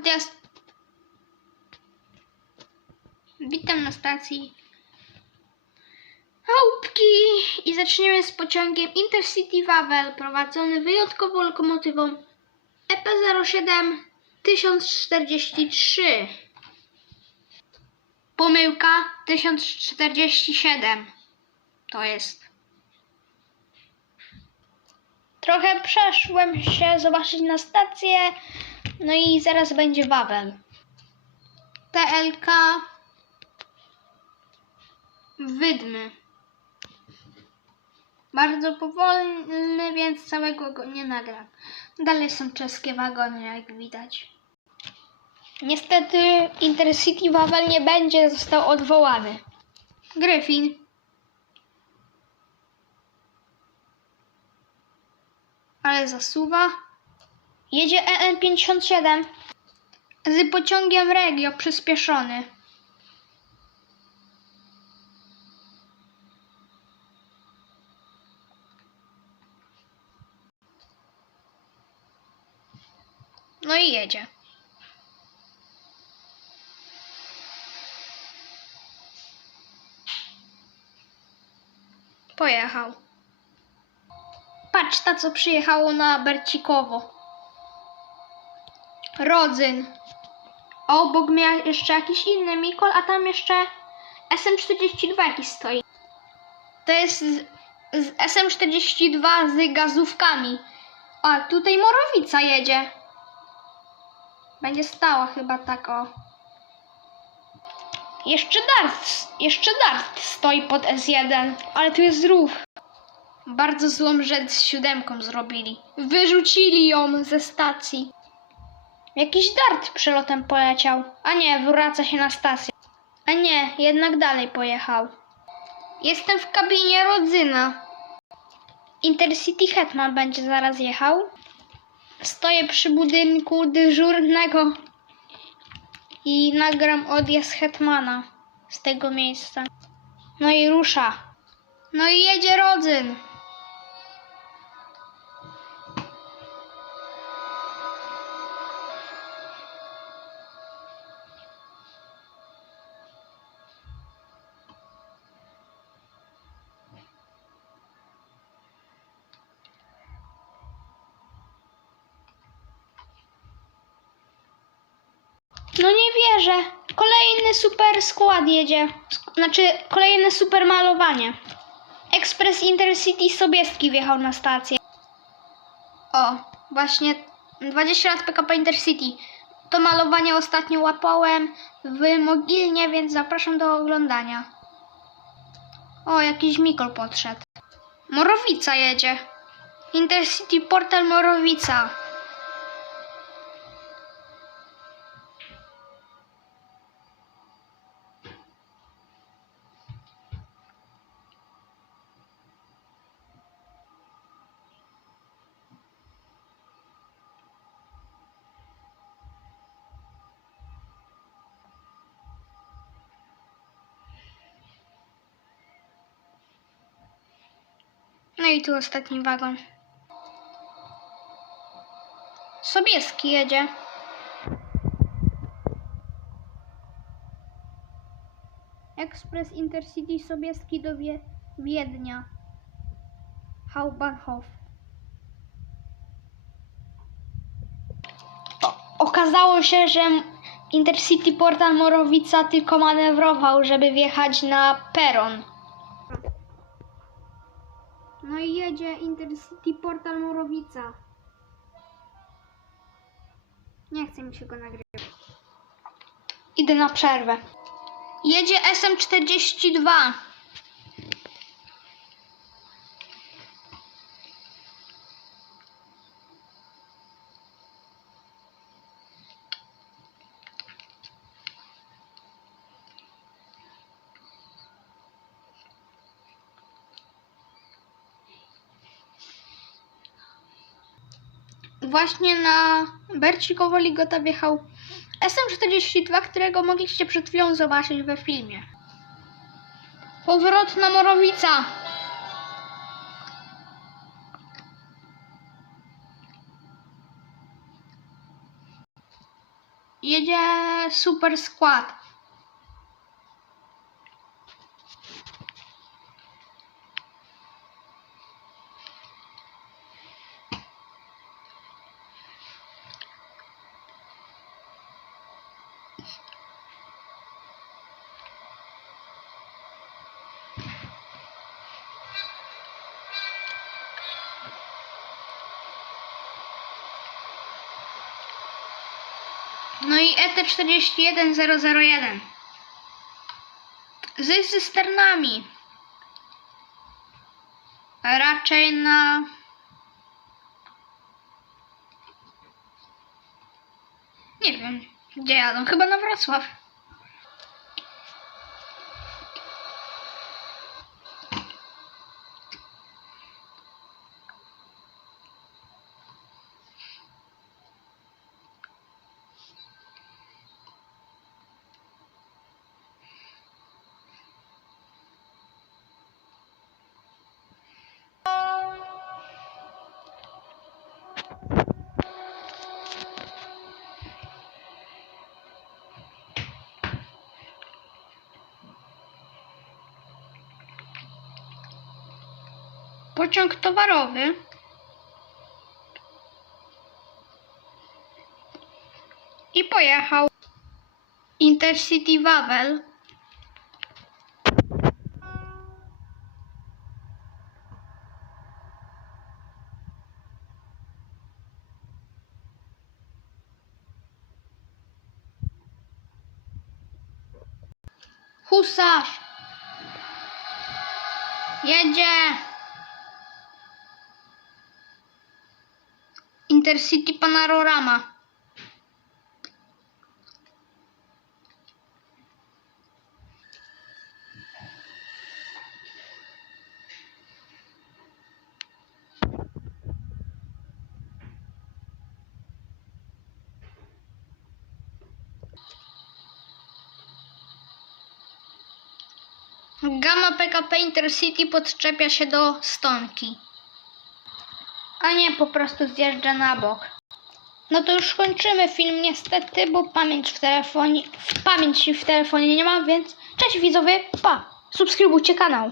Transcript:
Odjazd. Witam na stacji. Chałupki! I zaczniemy z pociągiem Intercity Wawel, prowadzony wyjątkową lokomotywą E EP07 1043. Pomyłka 1047. To jest. Trochę przeszłem się zobaczyć na stację, no i zaraz będzie Wawel. TLK Wydmy. Bardzo powolny, więc całego go nie nagram. Dalej są czeskie wagony, jak widać. Niestety Intercity Wawel nie będzie, został odwołany. Gryfin. Ale zasuwa. Jedzie E EN57 z pociągiem Regio przyspieszony. No i jedzie. Pojechał. Patrz, ta co przyjechało na Bercikowo. Rodzyn. Obok miał jeszcze jakiś inny Mikol, a tam jeszcze SM42 jakiś stoi. To jest z, z SM42 z gazówkami. A tutaj Morowica jedzie. Będzie stała chyba tak o. Jeszcze Dart, jeszcze Dart stoi pod S1, ale tu jest ruch. Bardzo złą rzecz z siódemką zrobili. Wyrzucili ją ze stacji. Jakiś Dart przelotem poleciał. A nie, wraca się na stację. A nie, jednak dalej pojechał. Jestem w kabinie Rodzyna. Intercity Hetman będzie zaraz jechał. Stoję przy budynku dyżurnego i nagram odjazd Hetmana z tego miejsca. No i rusza. No i jedzie Rodzyn. No nie wierzę. Kolejny super skład jedzie. Znaczy, kolejne super malowanie. Ekspres Intercity Sobieski wjechał na stację. O, właśnie 20 lat PKP Intercity. To malowanie ostatnio łapałem w Mogilnie, więc zapraszam do oglądania. O, jakiś Mikol podszedł. Morowica jedzie. Intercity Portal Morowica. No i tu ostatni wagon. Sobieski jedzie. Ekspres Intercity Sobieski do Wie- Wiednia. Hauptbahnhof. O- Okazało się, że Intercity Portal Morowica tylko manewrował, żeby wjechać na peron. No i jedzie Intercity Portal Morowica. Nie chce mi się go nagrywać. Idę na przerwę. Jedzie SM42. Właśnie na Bercikowo Ligota wjechał SM42, którego mogliście przed chwilą zobaczyć we filmie. Powrót na Morowica. Jedzie super skład. No i E ET41001 z cysternami. Raczej na nie wiem, gdzie jadą, chyba na Wrocław. Pociąg towarowy. I pojechał. Intercity Wawel. Husarz. Jedzie. Intercity Panorama. Gamma PKP Intercity podczepia się do stonki. A nie, po prostu zjeżdża na bok. No to już kończymy film niestety, bo pamięć w telefonie, w pamięci w telefonie nie mam, więc cześć widzowie, pa! Subskrybujcie kanał.